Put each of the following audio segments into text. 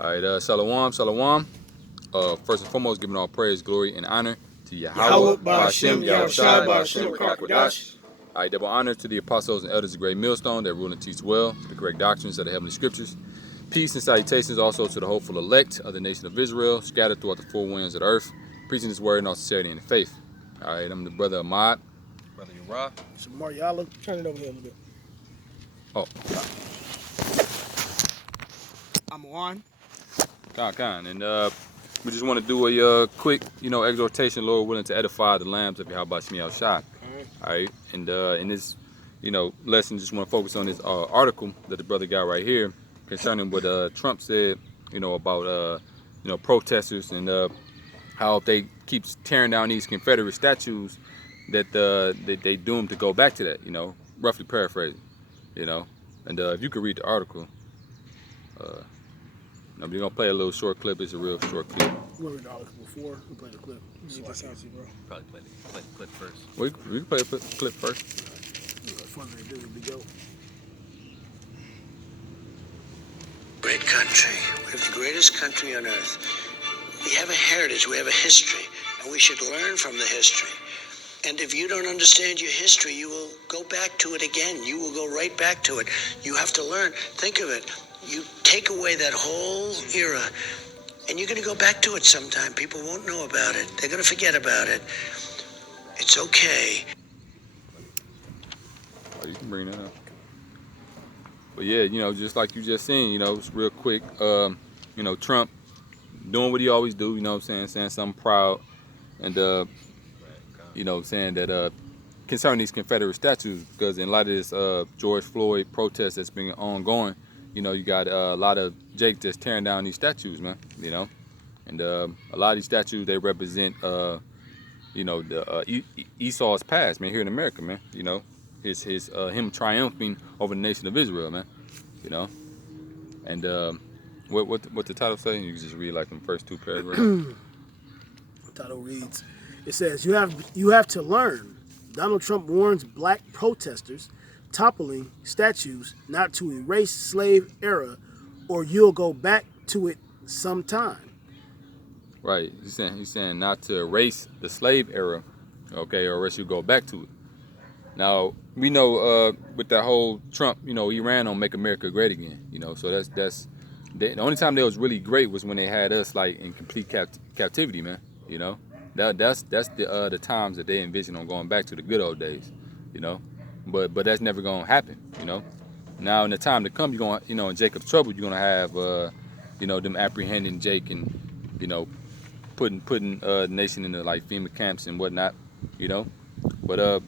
All right, shalom, shalom. First and foremost, giving all praise, glory, and honor to Yahweh, Ba'ashem, Yahushai, Ba'ashem, Rakakwadash. All right, double honor to the apostles and elders of Great Millstone that rule and teach well the correct doctrines of the heavenly scriptures. Peace and salutations also to the hopeful elect of the nation of Israel, scattered throughout the four winds of the earth, preaching His word in all sincerity and faith. All right, I'm the brother Ahmad. Brother Uriah. Shamar Yala. Turn it over here a little bit. Oh, I'm Juan. Khan. And we just want to do a quick, exhortation, Lord willing, to edify the lambs of Yahweh Shemi Shai. All right, and in this, lesson, just want to focus on this article that the brother got right here concerning what Trump said, about protesters and how if they keep tearing down these Confederate statues, that they doomed to go back to that, roughly paraphrasing, and if you could read the article. We're gonna play a little short clip. It's a real short clip. We'll read the article before we play the clip. See what sounds, bro. Probably play the clip first. We can play a clip first. Fun they do. We go. Great country. We have the greatest country on earth. We have a heritage, we have a history, and we should learn from the history. And if you don't understand your history, you will go back to it again. You will go right back to it. You have to learn. Think of it. You take away that whole era, and you're going to go back to it sometime. People won't know about it. They're going to forget about it. It's okay. Oh, you can bring that up. But yeah, just like you just seen, it's real quick. Trump doing what he always do, saying something proud, and saying that concerning these Confederate statues, because in light of this George Floyd protest that's been ongoing, you got a lot of Jake that's tearing down these statues, man, and a lot of these statues, they represent the Esau's past, man, here in America, man, him triumphing over the nation of Israel, man, and what the title say? You can just read like the first two paragraphs. The title reads, it says, you have to learn. Donald Trump warns black protesters toppling statues not to erase slave era, or you'll go back to it sometime. Right. He's saying not to erase the slave era, okay, or else you go back to it. Now we know with that whole Trump, Iran don't make America great again, so that's the only time they was really great was when they had us like in complete captivity, man. That's the times that they envision on going back to the good old days, But that's never gonna happen, Now in the time to come, you're gonna, in Jacob's trouble, you're gonna have, them apprehending Jake and, putting the nation into like FEMA camps and whatnot, But that's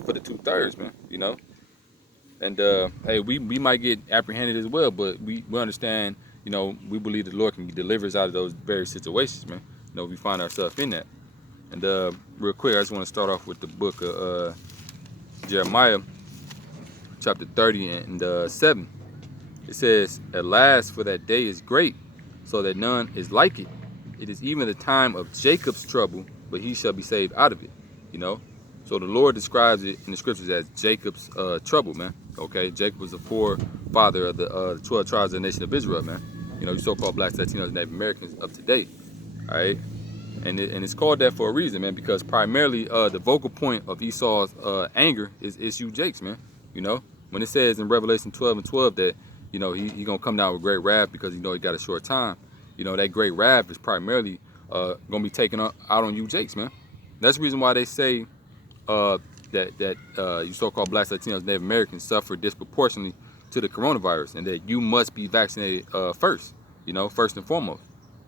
for the 2/3, man, And hey, we might get apprehended as well, but we understand, we believe the Lord can deliver us out of those various situations, man. We find ourselves in that. And real quick, I just want to start off with the book of Jeremiah, chapter 30 and 7. It says, "At last, for that day is great, so that none is like it. It is even the time of Jacob's trouble, but he shall be saved out of it." So the Lord describes it in the scriptures as Jacob's trouble, man. Okay, Jacob was the forefather of the 12 tribes of the nation of Israel, man. You so-called blacks, Latinos, Native Americans up to date. All right. And it's called that for a reason, man, because primarily the vocal point of Esau's anger is you Jakes, man. When it says in Revelation 12 and 12 that, he going to come down with great wrath because he got a short time, that great wrath is primarily going to be taken out on you Jakes, man. That's the reason why they say that you so-called blacks, Latinos, Native Americans suffer disproportionately to the coronavirus, and that you must be vaccinated first, first and foremost,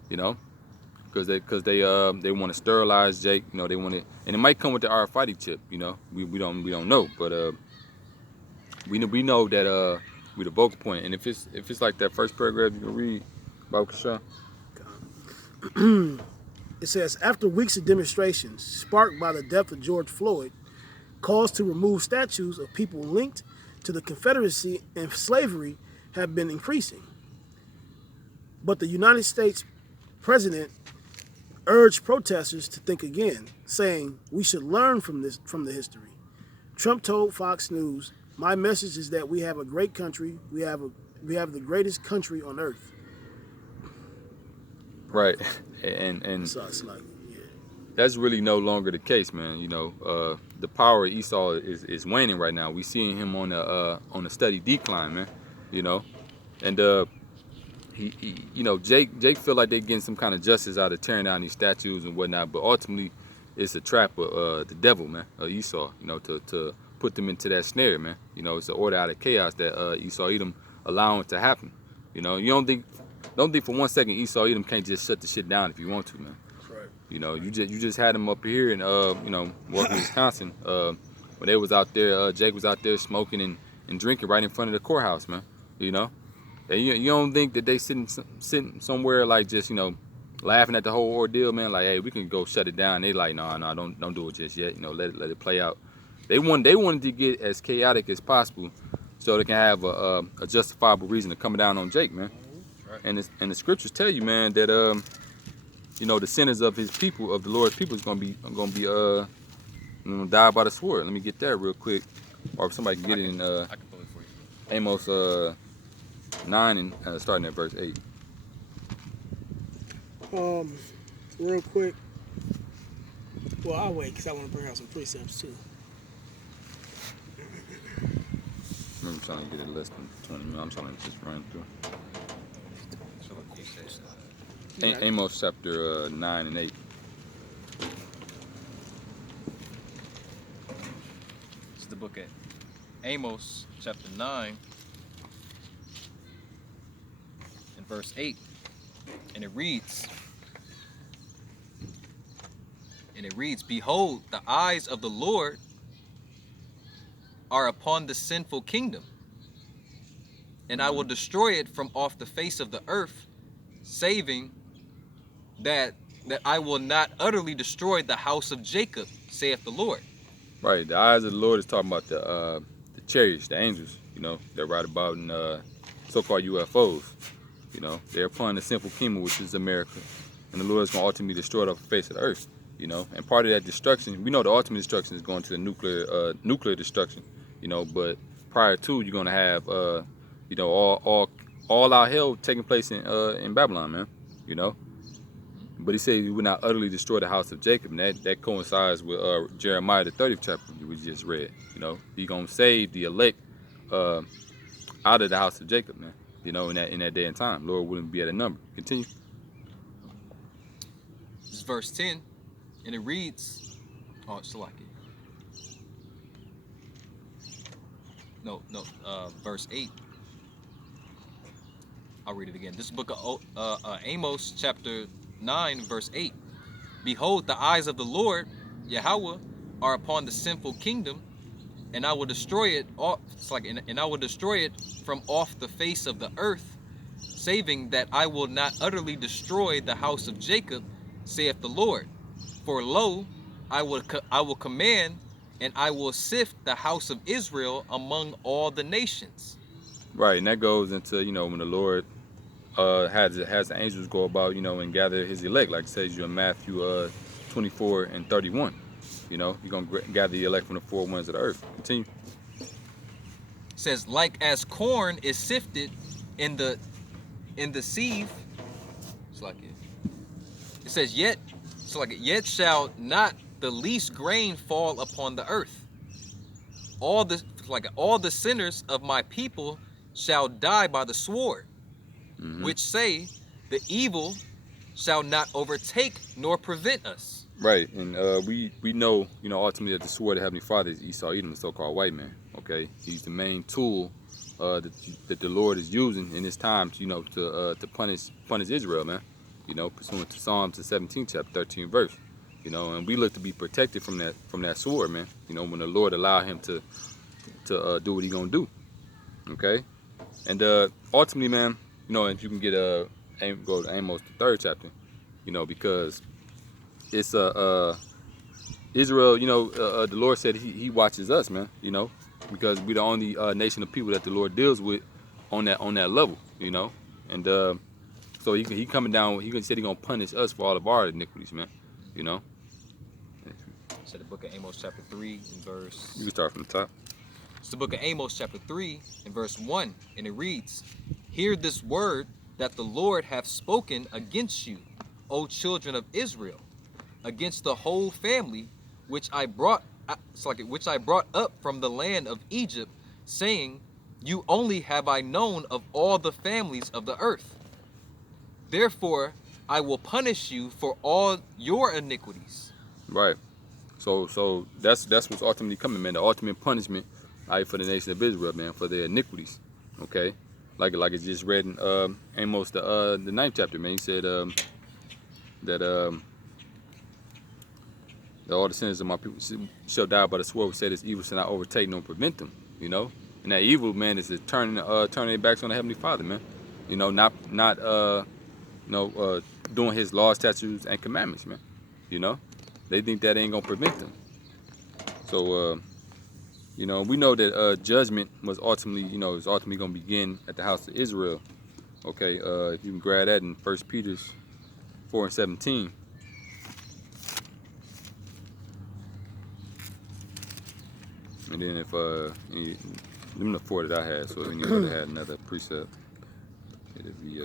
because they want to sterilize Jake, they want to, and it might come with the RFID chip, we don't know, but we know that we the vocal point, and if it's like that first paragraph you can read, Bob Kashan. It says, after weeks of demonstrations sparked by the death of George Floyd, calls to remove statues of people linked to the Confederacy and slavery have been increasing. But the United States president urged protesters to think again, saying we should learn from the history. Trump told Fox News, "My message is that we have a great country, we have We have the greatest country on earth. Right. And So it's like, yeah. that's really no longer the case, man. You know, the power of Esau is waning right now. We seeing him on a steady decline, man. You know, and he you know, Jake feel like they getting some kind of justice out of tearing down these statues and whatnot, but ultimately it's a trap of the devil, man, Esau. You know, to put them into that snare, man. You know, it's an order out of chaos that Esau Edom allowing to happen. You know, you don't think for 1 second Esau Edom can't just shut the shit down if you want to, man. Right. You know, you just had them up here in you know, Walker, Wisconsin, when they was out there, Jake was out there smoking and drinking right in front of the courthouse, man. You know, and you don't think that they sitting somewhere like just, you know, laughing at the whole ordeal, man. Like, hey, we can go shut it down. They like, no, don't do it just yet. You know, let it play out. They wanted to get as chaotic as possible, so they can have a justifiable reason to come down on Jake, man. Right. And the scriptures tell you, man, that you know, the sinners of his people, of the Lord's people, is gonna be you know, die by the sword. Let me get that real quick, or if somebody can get it in I can pull it for you. Amos 9 and starting at verse 8. Real quick. Well, I'll wait because I want to bring out some precepts too. I'm trying to get it less than 20 minutes. I'm trying to just run through. So what you said. Amos chapter 9 and 8. This is the book of Amos, chapter 9, and verse 8. And it reads, Behold, the eyes of the Lord are upon the sinful kingdom, and I will destroy it from off the face of the earth, saving that I will not utterly destroy the house of Jacob, saith the Lord. Right, the eyes of the Lord is talking about the chariots, the angels, you know, that ride about in so-called UFOs. You know, they're upon the sinful kingdom, which is America, and the Lord is going to ultimately destroy it off the face of the earth. You know, and part of that destruction, we know the ultimate destruction is going to the nuclear destruction. You know, but prior to, you're going to have you know, all our hell taking place in Babylon, man. You know. But he said he would not utterly destroy the house of Jacob, and that coincides with Jeremiah the 30th chapter we just read. You know, he gonna save the elect out of the house of Jacob, man. You know, in that day and time, Lord wouldn't be at a number. Continue. This is verse 10, and it reads, oh, it's like it. No, verse 8. I'll read it again. This book of Amos, chapter 9, verse 8. Behold, the eyes of the Lord, Yahweh, are upon the sinful kingdom, and I will destroy it. And I will destroy it from off the face of the earth, saving that I will not utterly destroy the house of Jacob, saith the Lord. For lo, I will command, and I will sift the house of Israel among all the nations. Right, and that goes into, you know, when the Lord has the angels go about, you know, and gather his elect, like it says you in Matthew 24 and 31. You know, you're gonna gather the elect from the four winds of the earth. Continue. It says, like as corn is sifted in the sieve. It's like it says, yet shall not the least grain fall upon the earth. All the sinners of my people shall die by the sword. Which say, the evil shall not overtake nor prevent us. Right, and we know, you know, ultimately that the sword of Heavenly Father is Esau Edom, the so-called white man. Okay, he's the main tool that the Lord is using in this time, you know, to punish Israel, man. You know, pursuant to Psalms the 17th chapter 13 verse. You know, and we look to be protected from that sword, man. You know, when the Lord allow him to do what he gonna do. Okay, and ultimately, man. You know, if you can get go to Amos the 3rd chapter, you know, because it's Israel. You know, the Lord said He watches us, man. You know, because we're the only nation of people that the Lord deals with on that level. You know, and so he coming down. He said He gonna punish us for all of our iniquities, man. You know. So the book of Amos chapter 3 and verse. You can start from the top. It's the book of Amos chapter 3 and verse 1, and it reads, "Hear this word that the Lord hath spoken against you, O children of Israel, against the whole family which I brought up from the land of Egypt, saying, you only have I known of all the families of the earth. Therefore I will punish you for all your iniquities." Right. So that's what's ultimately coming, man. The ultimate punishment, all right, for the nation of Israel, man, for their iniquities. Okay. Like it just read in Amos the ninth chapter, man. He said that all the sinners of my people shall die by the sword, which said this evil shall not overtake nor prevent them. You know, and that evil, man, is turning their backs on the Heavenly Father, man. You know, not doing His laws, statutes, and commandments, man. You know, they think that ain't gonna prevent them. So you know, we know that judgment was ultimately, is ultimately gonna begin at the house of Israel. Okay, if you can grab that in 1 Peter 4:17. And then if them the four that I had, so anybody had another precept, it'd be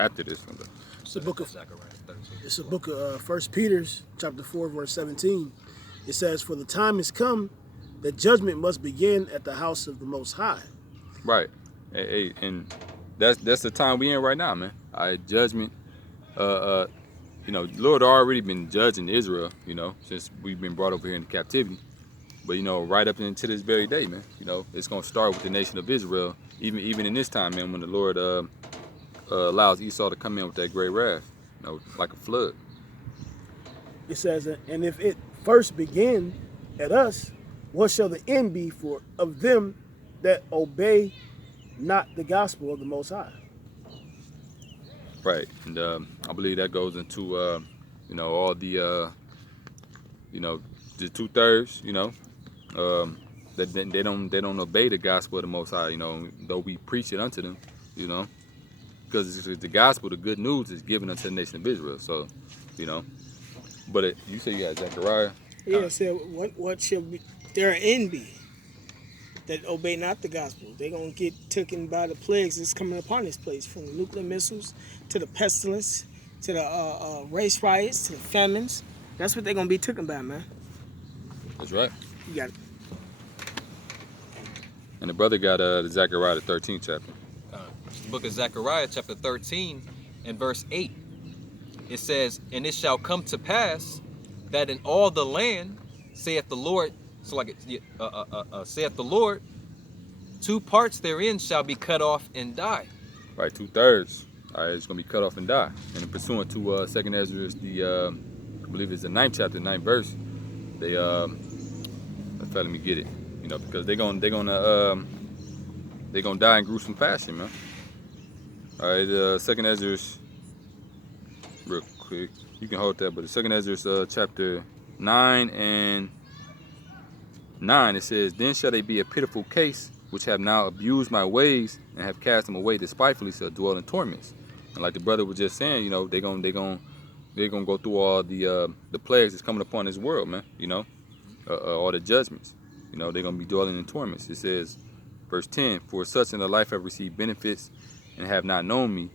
after this one. It's the book of Zechariah 13. It's the book of 1 Peter chapter 4 verse 17. It says, "For the time is come that judgment must begin at the house of the Most High." Right, and that's the time we in right now, man. All right, judgment. Lord already been judging Israel, since we've been brought over here in captivity. But right up into this very day, man, it's gonna start with the nation of Israel. Even in this time, man, when the Lord allows Esau to come in with that great wrath, like a flood. It says, "And if it first begin at us, what shall the end be of them that obey not the gospel of the Most High?" Right, and I believe that goes into all the the 2/3, that they don't obey the gospel of the Most High, though we preach it unto them, because the gospel, the good news, is given unto the nation of Israel. So, but you say you got Zechariah. Yeah, it said, what shall be their end be that obey not the gospel? They're going to get taken by the plagues that's coming upon this place, from the nuclear missiles to the pestilence to the race riots to the famines. That's what they're going to be taken by, man. That's right. You got it. And the brother got the Zechariah the 13th chapter. Book of Zechariah chapter 13 and verse 8. It says, "And it shall come to pass that in all the land, saith the Lord," saith the Lord, "two parts therein shall be cut off and die." Right, 2/3. All right, it's gonna be cut off and die. And in pursuant to Second Ezra, I believe it's the 9th chapter, 9th verse. They let me get it. Because they're gonna die in gruesome fashion, man. All right, Second Ezra, real quick. You can hold that, but the Second Ezra chapter 9 and 9, it says, "Then shall they be a pitiful case, which have now abused my ways and have cast them away despitefully, shall dwell in torments." And like the brother was just saying, they're gonna go through all the plagues that's coming upon this world, man. All the judgments. They're gonna be dwelling in torments. It says, verse 10, "For such in the life have received benefits and have not known me."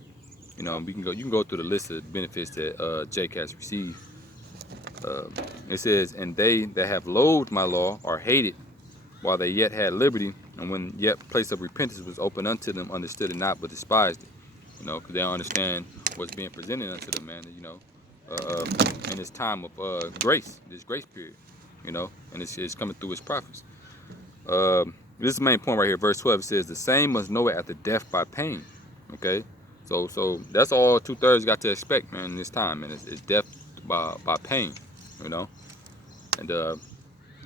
You can go through the list of benefits that Jake has received. It says, "And they that have loathed my law are hated, while they yet had liberty, and when yet place of repentance was open unto them, understood it not, but despised it." Because they don't understand what's being presented unto them, man. In this time of grace, this grace period, and it's coming through His prophets. This is the main point right here. Verse 12, it says, "The same must know it after death by pain." Okay, so that's all 2/3 got to expect, man, in this time, man. It's death by pain, and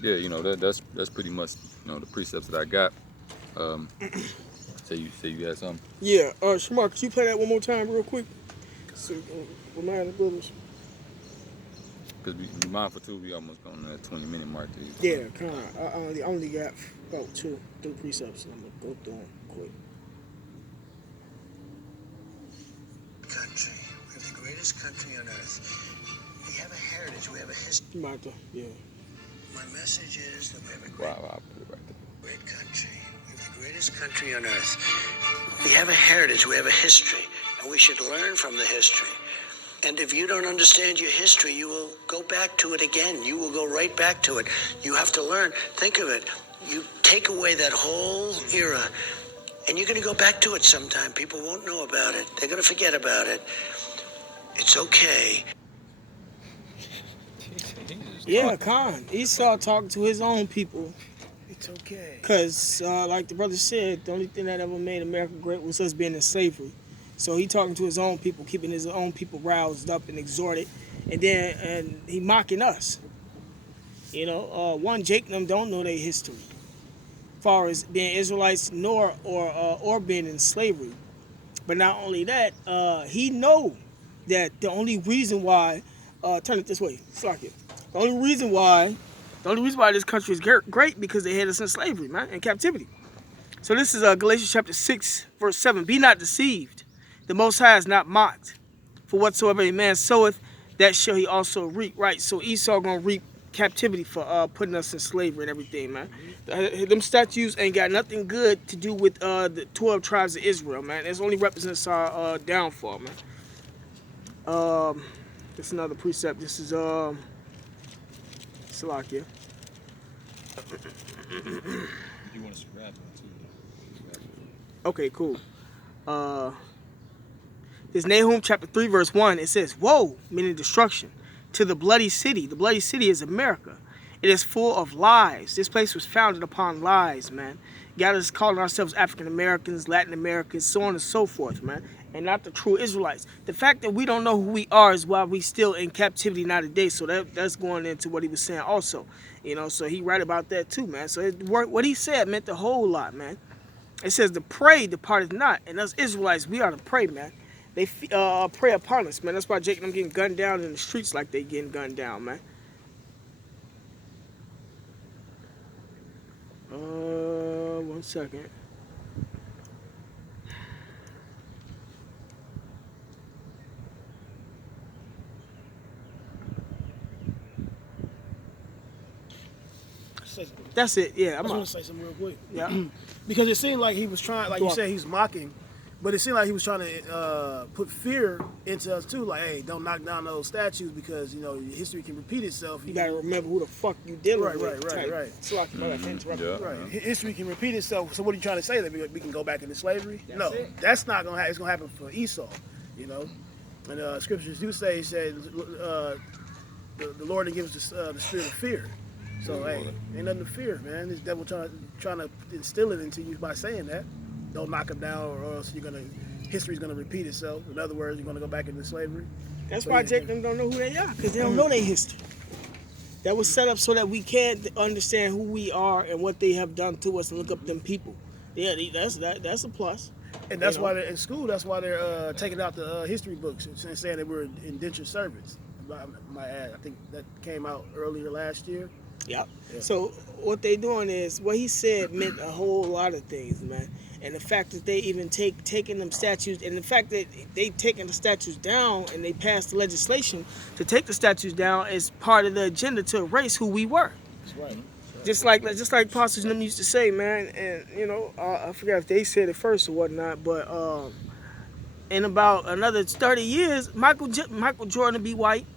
that's pretty much the precepts that I got. Say you had something. Yeah, Shamar, could you play that one more time real quick? So, remind the brothers. Because we mindful too, we almost on that 20-minute mark. Yeah, kind of. I only got about 2-3 precepts, and I'm going to go through them quick. Country. We're the greatest country on earth. We have a heritage. We have a history. Yeah. My message is that we have a great... Wow, I'll put it right there. Great country. We're the greatest country on earth. We have a heritage, we have a history, and we should learn from the history. And if you don't understand your history, you will go back to it again. You will go right back to it. You have to learn. Think of it. You take away that whole era, and you're going to go back to it sometime. People won't know about it. They're going to forget about it. It's okay. Yeah, Khan. Esau talking to his own people. It's okay. Because, like the brother said, the only thing that ever made America great was us being in slavery. So he talking to his own people, keeping his own people roused up and exhorted. And he mocking us. You know, Jake and them don't know their history. As far as being Israelites or being in slavery. But not only that, he know that the only reason why, turn it this way, Slack it. The only reason why this country is great because they had us in slavery, man, in captivity. So this is Galatians chapter 6, verse 7. Be not deceived. The Most High is not mocked. For whatsoever a man soweth, that shall he also reap. Right, so Esau going to reap captivity for putting us in slavery and everything, man. Them statutes ain't got nothing good to do with the 12 tribes of Israel, man. It only represents our downfall, man. This is another precept. This is Salakia. You want us to rap on too? Okay, cool. This Nahum chapter 3 verse 1, it says, woe, meaning destruction, to the bloody city. The bloody city is America. It is full of lies. This place was founded upon lies, man. Got us calling ourselves African Americans, Latin Americans, so on and so forth, man. And not the true Israelites. The fact that we don't know who we are is why we still in captivity now today. So that's going into what he was saying also. You know, so he right about that too, man. So what he said meant a whole lot, man. It says the prey departeth not. And us Israelites, we are the prey, man. They prey upon us, man. That's why Jake and them getting gunned down in the streets like they getting gunned down, man. 1 second. That's it. Yeah, I just want to say something real quick. Yeah. Because it seemed like he was trying, like Go you on. said, he's mocking, but it seemed like he was trying to put fear into us too. Like, hey, don't knock down those statues because you know history can repeat itself. You gotta remember who the fuck you dealing with. Right. It's like, I can't interrupt you. Yeah. Right. History can repeat itself. So what are you trying to say? That we can go back into slavery? That's No, it. that's not gonna happen. It's gonna happen for Esau. You know, and scriptures do say, he said, the Lord didn't give us the spirit of fear. So hey, ain't nothing to fear, man. This devil trying to instill it into you by saying that. Don't knock him down, or else history's gonna repeat itself. In other words, you're gonna go back into slavery. That's So, why yeah. Jake them don't know who they are, because they don't know their history. That was set up so that we can understand who we are and what they have done to us and look up them people. Yeah, that's a plus. And that's You know? why they're in school. That's why they're taking out the history books and saying that we're indentured servants. My ad, I think that came out earlier last year. Yep. Yeah. So what they doing is, what he said meant a whole lot of things, man. And the fact that they even taking them statues, and the fact that they taking the statues down and they passed the legislation to take the statues down is part of the agenda to erase who we were. That's right. Just like pastors and them used to say, man. And you know, I forgot if they said it first or whatnot, but in about another 30 years, Michael Jordan will be white.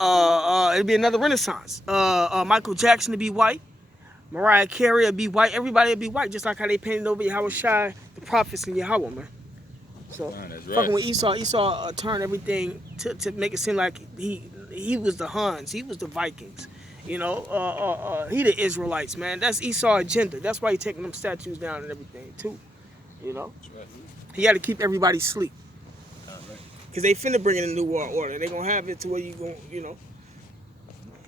It'll be another renaissance. Michael Jackson will be white. Mariah Carey will be white. Everybody will be white, just like how they painted over Yahweh Shai, the prophets, and Yahweh, man. So, Man, that's fucking right. with Esau turned everything to make it seem like he was the Huns, he was the Vikings. You know, he the Israelites, man. That's Esau's agenda. That's why he taking them statues down and everything, too. You know? He got to keep everybody asleep. Because they finna bring in a new world order. They gonna have it to where you gon', you know.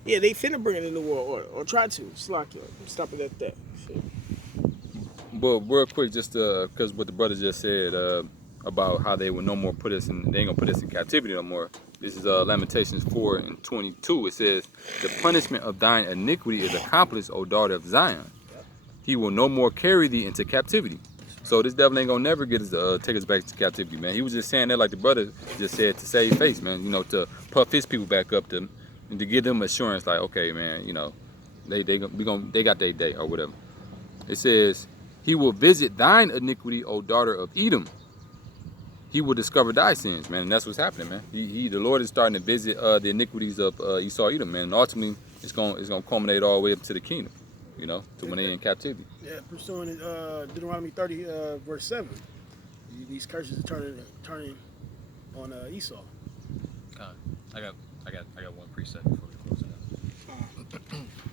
Yeah, they finna bring in a new world order. Or try to. It's like, stop it at that. Shit. But real quick, just because what the brother just said about how they will no more put us in, they ain't gonna put us in captivity no more. This is Lamentations 4:22. It says, "The punishment of thine iniquity is accomplished, O daughter of Zion. He will no more carry thee into captivity." So this devil ain't gonna never get us take us back to captivity, man. He was just saying that, like the brother just said, to save face, man. You know, to puff his people back up to, and to give them assurance, like, okay, man, you know, they got their day or whatever. It says, he will visit thine iniquity, O daughter of Edom. He will discover thy sins, man. And that's what's happening, man. The Lord is starting to visit the iniquities of Esau, Edom, man. And ultimately, it's gonna culminate all the way up to the kingdom, you know, to when they're in captivity. Yeah, pursuing Deuteronomy 30, verse 7. These curses are turning on Esau. I got one precept before we close it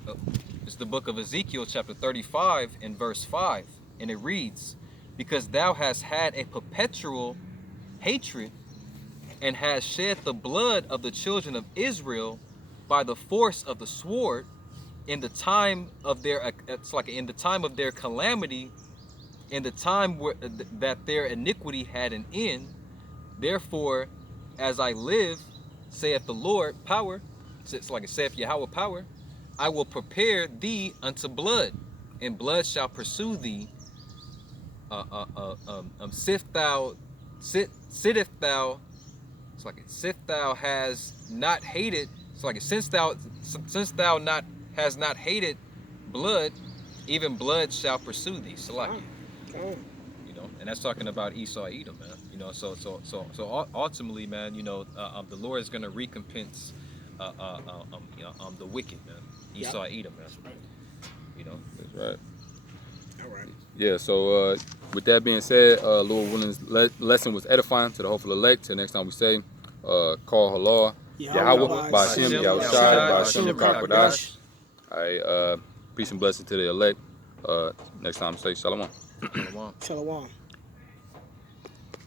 out. It's the book of Ezekiel, chapter 35, and verse 5, and it reads, "Because thou hast had a perpetual hatred, and hast shed the blood of the children of Israel by the force of the sword, in the time of their in the time of their calamity, in the time that their iniquity had an end. Therefore, as I live, saith the Lord power, saith Yahweh power, I will prepare thee unto blood, and blood shall pursue thee. Sitteth thou, since thou has not hated, since thou has not hated blood, even blood shall pursue thee." Salaki. You know, and that's talking about Esau, Edom, man. You know, so ultimately, man, you know, the Lord is gonna recompense, the wicked, man. Esau, Edom, man. You know, That's right. All right. Yeah, so with that being said, Lord Willing's lesson was edifying to the hopeful elect. Till next time we say, call halal, Yahweh, Ba'ashem, Yahweh Shai, Ba'ashem, Kakadash. All right, peace and blessing to the elect. Next time say Shalom. Shalom. Shalom.